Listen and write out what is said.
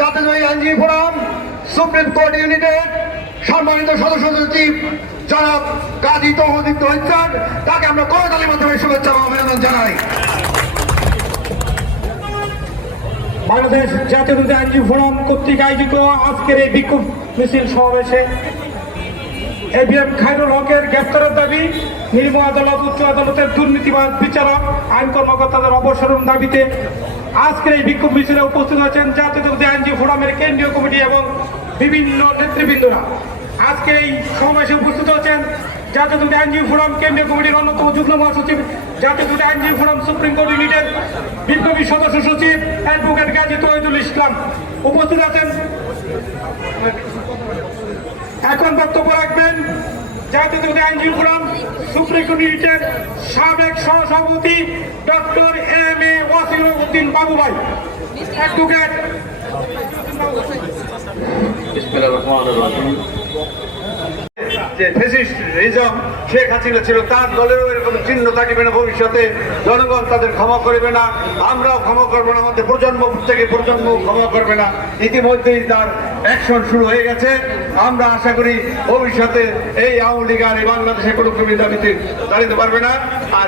জাতীয় আইনজীবী forum supreme court ইউনিটের সম্মানিত সদস্য সচিব জনাব কাজী তৌহিদ স্যার, তাকে আমরা করতালির মাধ্যমে শুভেচ্ছা ও অভিনন্দন জানাই। বাংলাদেশ জাতীয় আইনজীবী ফোরাম কর্তৃক আয়োজিত আজকের এই বিক্ষোভ মিছিল সমাবেশে এবিএম খায়রুল হকের গ্রেফতারের দাবি, নিম্ন আদালত উচ্চ আদালতের দুর্নীতিবাদ বিচারক আইন কর্মকর্তাদের অপসারণ দাবিতে আজকের এই বিক্ষোভ মিছিলে উপস্থিত হয়েছেন জাতীয় আইনজীবী ফোরামের কেন্দ্রীয় কমিটি এবং বিভিন্ন নেতৃবৃন্দরা। আজকের এই সমাবেশে উপস্থিত হচ্ছেন জাতীয় আইনজীবী ফোরাম কেন্দ্রীয় কমিটির অন্যতম যুগ্ম মহাসচিব, জাতীয় আইনজীবী ফোরাম সুপ্রিম কোর্ট ইউনিটের বিপ্লবী সদস্য সচিব অ্যাডভোকেট গাজী তৌহিদুল ইসলাম উপস্থিত আছেন। এখন বক্তব্য রাখবেন জাতীয় আইনজীবী ফোরাম সুপ্রিম কোর্ট ইউনিটের সাবেক সহসভাপতি ডক্টর এম.এ. ওয়াসিউদ্দিন বাবু ভাই। অ্যাডভোকেট যে ফ্যাসিস্টিজম শেখ হাসিনা ছিল, তার দলেরও এরকম চিহ্ন থাকবে না, ভবিষ্যতে জনগণ তাদের ক্ষমা করবে না, আমরাও ক্ষমা করবো না, আমাদের প্রজন্ম থেকে প্রজন্ম ক্ষমা করবে না। ইতিমধ্যেই তার অ্যাকশন শুরু হয়ে গেছে। আমরা আশা করি ভবিষ্যতে এই আওয়ামী লীগ আর এই বাংলাদেশে কোনো দাবিতে দাঁড়াতে পারবে না। আর